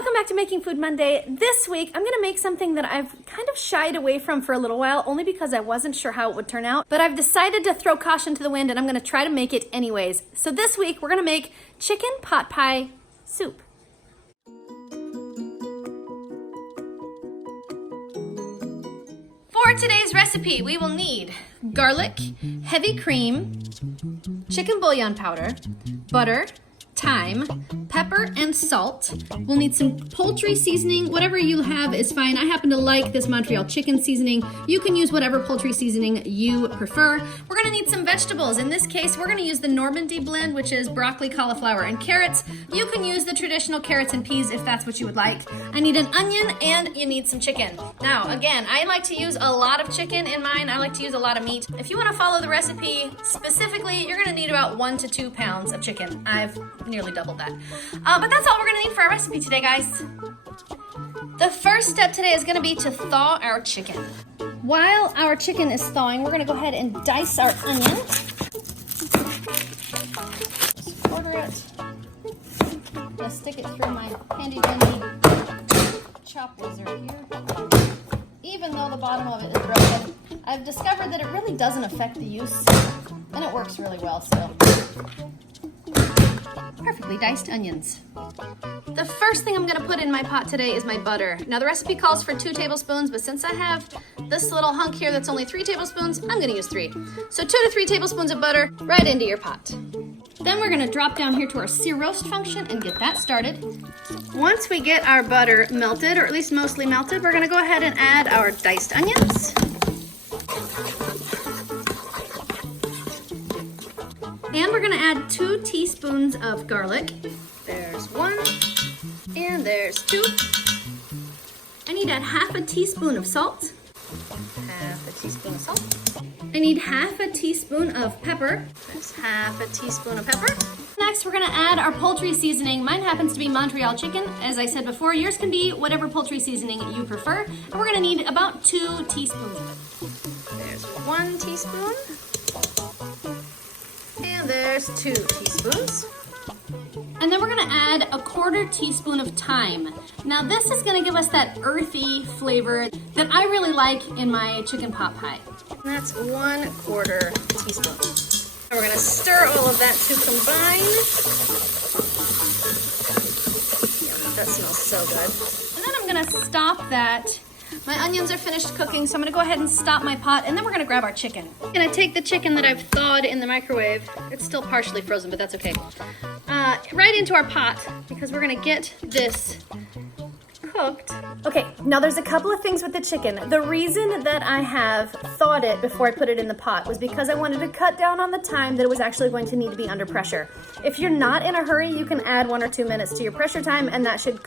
welcome back to Making Food Monday. This week, I'm gonna make something that I've kind of shied away from for a little while, only because I wasn't sure how it would turn out, but I've decided to throw caution to the wind and I'm gonna try to make it anyways. So this week, we're gonna make chicken pot pie soup. For today's recipe, we will need garlic, heavy cream, chicken bouillon powder, butter, thyme, pepper, and salt. We'll need some poultry seasoning. Whatever you have is fine. I happen to like this Montreal chicken seasoning. You can use whatever poultry seasoning you prefer. We're gonna need some vegetables. In this case, we're gonna use the Normandy Blend, which is broccoli, cauliflower, and carrots. You can use the traditional carrots and peas if that's what you would like. I need an onion and you need some chicken. Now, again, I like to use a lot of chicken in mine. I like to use a lot of meat. If you wanna follow the recipe specifically, you're gonna need about 1 to 2 pounds of chicken. I've nearly doubled that. But that's all we're gonna need for our recipe today, guys. The first step today is gonna be to thaw our chicken. While our chicken is thawing, we're gonna go ahead and dice our onion. Just quarter it. I'm gonna stick it through my handy dandy chop wizard here. Even though the bottom of it is broken, I've discovered that it really doesn't affect the use, and it works really well still. Perfectly diced onions. The first thing I'm gonna put in my pot today is my butter. Now the recipe calls for 2 tablespoons, but since I have this little hunk here that's only 3 tablespoons, I'm gonna use 3. So 2 to 3 tablespoons of butter right into your pot. Then we're gonna drop down here to our sear roast function and get that started. Once we get our butter melted, or at least mostly melted, we're gonna go ahead and add our diced onions. And we're gonna add 2 teaspoons of garlic. There's 1, and there's 2. I need to add half a teaspoon of salt. Half a teaspoon of salt. I need half a teaspoon of pepper. There's half a teaspoon of pepper. Next, we're gonna add our poultry seasoning. Mine happens to be Montreal chicken. As I said before, yours can be whatever poultry seasoning you prefer. And we're gonna need about 2 teaspoons of it. There's 1 teaspoon. And there's 2 teaspoons. And then we're gonna add a 1/4 teaspoon of thyme. Now this is gonna give us that earthy flavor that I really like in my chicken pot pie. And that's 1/4 teaspoon. And we're gonna stir all of that to combine. Yeah, that smells so good. And then I'm gonna stop that. My onions are finished cooking, so I'm gonna go ahead and stop my pot, and then we're gonna grab our chicken. I'm gonna take the chicken that I've thawed in the microwave. It's still partially frozen, but that's okay. Right into our pot, because we're gonna get this cooked. Okay, now there's a couple of things with the chicken. The reason that I have thawed it before I put it in the pot was because I wanted to cut down on the time that it was actually going to need to be under pressure. If you're not in a hurry, you can add 1 or 2 minutes to your pressure time, and that should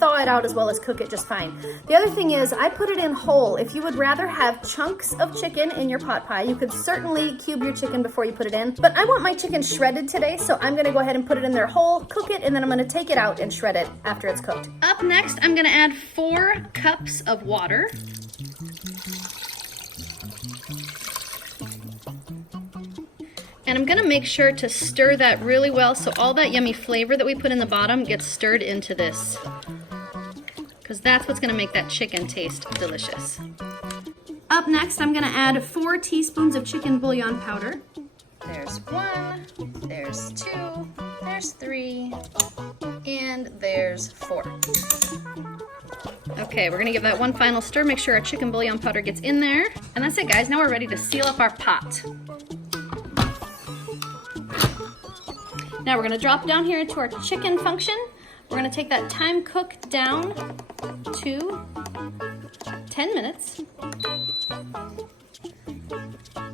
thaw it out as well as cook it just fine. The other thing is I put it in whole. If you would rather have chunks of chicken in your pot pie, you could certainly cube your chicken before you put it in, but I want my chicken shredded today, so I'm gonna go ahead and put it in there whole, cook it, and then I'm gonna take it out and shred it after it's cooked. Up next, I'm gonna add 4 cups of water. And I'm gonna make sure to stir that really well so all that yummy flavor that we put in the bottom gets stirred into this, because that's what's gonna make that chicken taste delicious. Up next, I'm gonna add 4 teaspoons of chicken bouillon powder. There's 1, there's 2, there's 3, and there's 4. Okay, we're gonna give that one final stir, make sure our chicken bouillon powder gets in there. And that's it, guys. Now we're ready to seal up our pot. Now we're gonna drop down here into our chicken function. We're gonna take that time cook down to 10 minutes.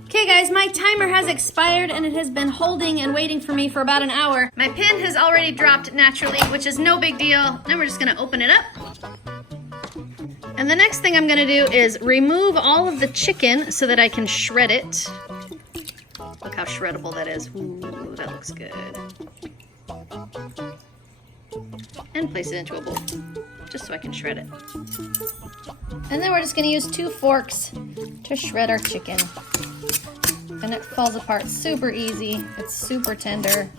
Okay guys, my timer has expired and it has been holding and waiting for me for about an hour. My pin has already dropped naturally, which is no big deal. Now we're just gonna open it up. And the next thing I'm gonna do is remove all of the chicken so that I can shred it. Look how shreddable that is. Ooh, that looks good. And place it into a bowl, just so I can shred it. And then we're just gonna use 2 forks to shred our chicken. And it falls apart super easy. It's super tender.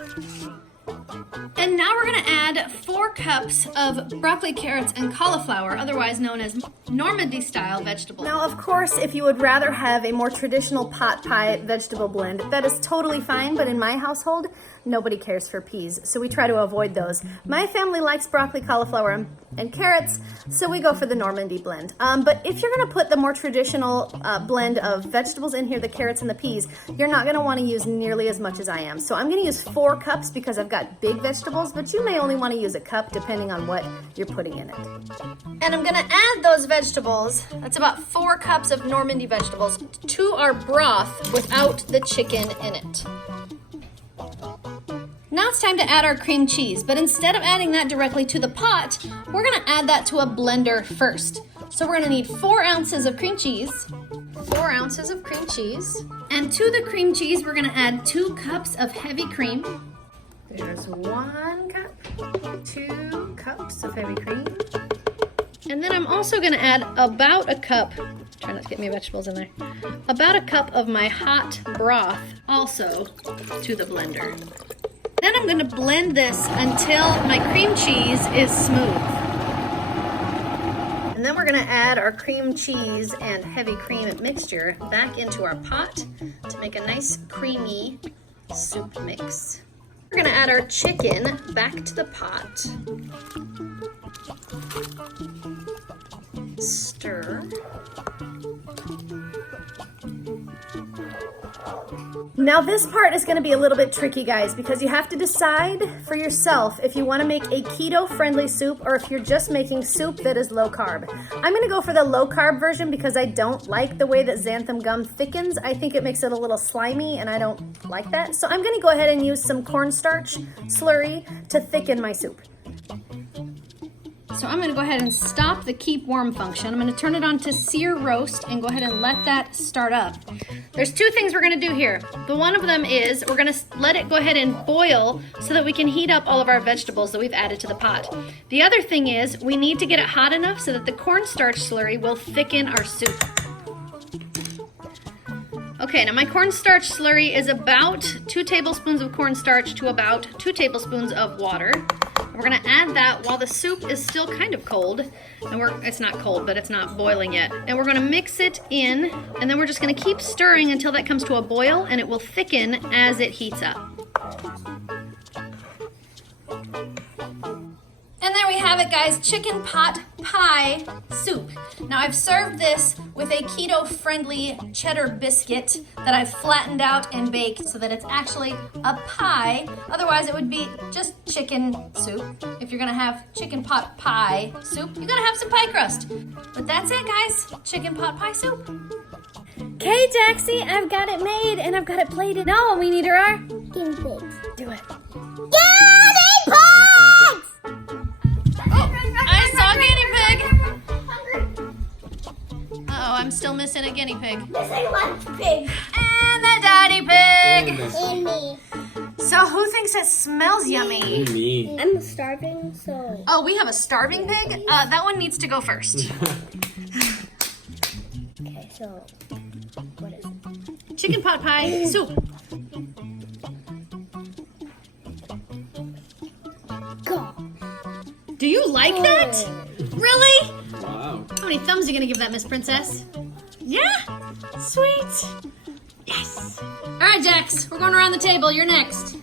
And now we're gonna add 4 cups of broccoli, carrots, and cauliflower, otherwise known as Normandy style vegetable. Now, of course, if you would rather have a more traditional pot pie vegetable blend, that is totally fine, but in my household, nobody cares for peas, so we try to avoid those. My family likes broccoli, cauliflower, and carrots, so we go for the Normandy blend. But if you're gonna put the more traditional blend of vegetables in here, the carrots and the peas, you're not gonna wanna use nearly as much as I am. So I'm gonna use 4 cups because I've got big vegetables, but you may only wanna use a cup depending on what you're putting in it. And I'm gonna add those vegetables, that's about 4 cups of Normandy vegetables, to our broth without the chicken in it. Now it's time to add our cream cheese, but instead of adding that directly to the pot, we're gonna add that to a blender first. So we're gonna need 4 ounces of cream cheese, 4 ounces of cream cheese, and to the cream cheese, we're gonna add 2 cups of heavy cream. There's 1 cup, 2 cups of heavy cream. And then I'm also gonna add about a cup, try not to get any vegetables in there, about a cup of my hot broth also to the blender. Then I'm gonna blend this until my cream cheese is smooth. And then we're gonna add our cream cheese and heavy cream mixture back into our pot to make a nice creamy soup mix. We're gonna add our chicken back to the pot. Stir. Now this part is going to be a little bit tricky, guys, because you have to decide for yourself if you want to make a keto-friendly soup or if you're just making soup that is low carb. I'm going to go for the low carb version because I don't like the way that xanthan gum thickens. I think it makes it a little slimy and I don't like that. So I'm going to go ahead and use some cornstarch slurry to thicken my soup. So I'm gonna go ahead and stop the keep warm function. I'm gonna turn it on to sear roast and go ahead and let that start up. There's 2 things we're gonna do here. The one of them is we're gonna let it go ahead and boil so that we can heat up all of our vegetables that we've added to the pot. The other thing is we need to get it hot enough so that the cornstarch slurry will thicken our soup. Okay, now my cornstarch slurry is about 2 tablespoons of cornstarch to about 2 tablespoons of water. We're gonna add that while the soup is still kind of cold. And it's not cold, but it's not boiling yet. And we're gonna mix it in, and then we're just gonna keep stirring until that comes to a boil, and it will thicken as it heats up. And there we have it, guys, chicken pot pie soup. Now I've served this with a keto-friendly cheddar biscuit that I've flattened out and baked so that it's actually a pie. Otherwise it would be just chicken soup. If you're gonna have chicken pot pie soup, you gotta have some pie crust. But that's it, guys, chicken pot pie soup. Okay, Jaxie, I've got it made and I've got it plated. Now all we need are our guinea pigs. Do it. Guinea pigs! I saw guinea pig. Uh-oh, I'm still missing a guinea pig. Missing 1 pig. And the daddy pig. And me. So who thinks it smells yummy? Me. I'm starving, so. Oh, we have a starving pig? That one needs to go first. Okay, so what is it? Chicken pot pie soup. Go. Do you like that? Really? Wow. How many thumbs are you gonna give that, Miss Princess? Yeah? Sweet. Yes. All right, Jax, we're going around the table. You're next.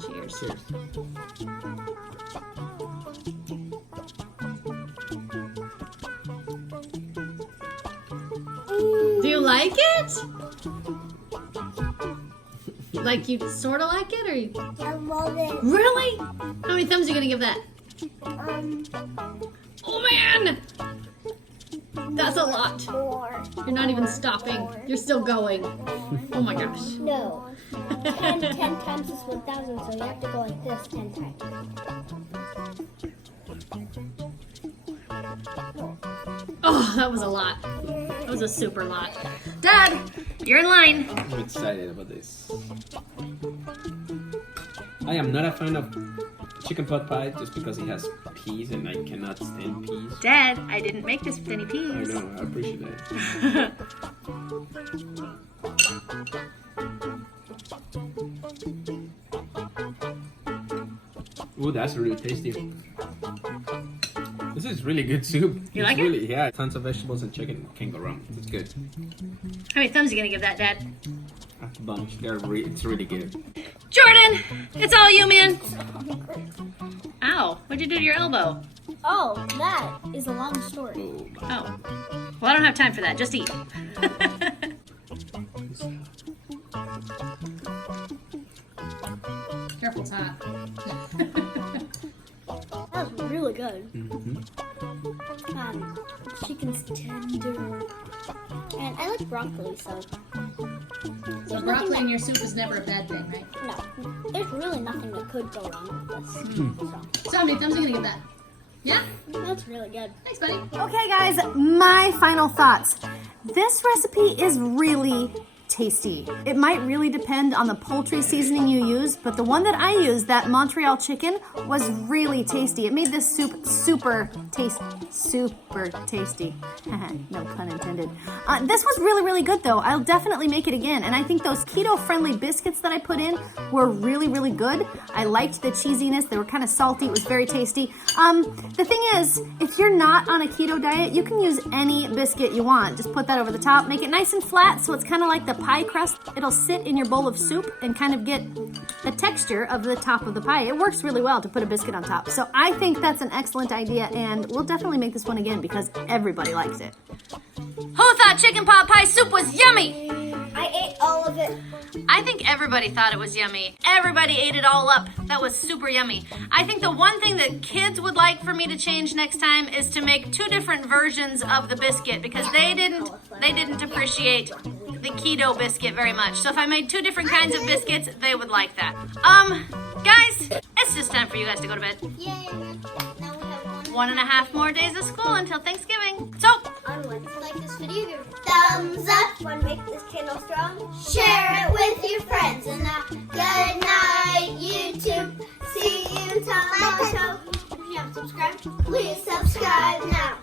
Cheers. Cheers. Do you like it? Like you sort of like it, or you... I love it. Really? How many thumbs are you gonna give that? Oh man! That's a lot. 4. You're not even stopping. You're still going. Oh my gosh. No. 10 times is 1,000, so you have to go like this 10 times. Oh, that was a lot. That was a super lot. Dad, you're in line. I'm excited about this. I am not a fan of chicken pot pie just because it has peas and I cannot stand peas. Dad, I didn't make this with any I peas. know, I appreciate that. Ooh, that's really tasty. This is really good soup. You It's like it? really, yeah, tons of vegetables and chicken. Can't go wrong. It's good. How many thumbs are you gonna give that, Dad? A bunch. It's really good. Jordan, it's all you, man. Ow, what'd you do to your elbow? Oh, that is a long story. Oh, my. Oh, well, I don't have time for that. Just eat. Careful, it's hot. That was really good. Mm-hmm. Chicken's tender. And I like broccoli, so. So broccoli in your soup is never a bad thing, right? No, there's really nothing that could go wrong with this. So how many thumbs are you gonna give that? Yeah? So, that's really good. Thanks, buddy. Okay guys, my final thoughts. This recipe is really tasty. It might really depend on the poultry seasoning you use, but the one that I used, that Montreal chicken, was really tasty. It made this soup super tasty. Super tasty. No pun intended. This was really, really good though. I'll definitely make it again. And I think those keto-friendly biscuits that I put in were really, really good. I liked the cheesiness. They were kind of salty. It was very tasty. The thing is, if you're not on a keto diet, you can use any biscuit you want. Just put that over the top. Make it nice and flat so it's kind of like the pie crust. It'll sit in your bowl of soup and kind of get the texture of the top of the pie. It works really well to put a biscuit on top. So I think that's an excellent idea, and we'll definitely make this one again because everybody likes it. Who thought chicken pot pie soup was yummy? I ate all of it. I think everybody thought it was yummy. Everybody ate it all up. That was super yummy. I think the one thing that kids would like for me to change next time is to make 2 different versions of the biscuit because they didn't appreciate the keto biscuit very much. So if I made 2 different kinds of biscuits, they would like that. Guys, it's just time for you guys to go to bed. Yay! Now we have 1.5 more days of school until Thanksgiving. So, like this video, give it a thumbs up. Want to make this channel strong? Share it with your friends. And now, good night, YouTube. See you tomorrow. If you haven't subscribed, please subscribe now.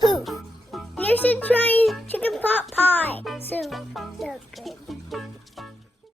Poof. You should try chicken pot pie. So good.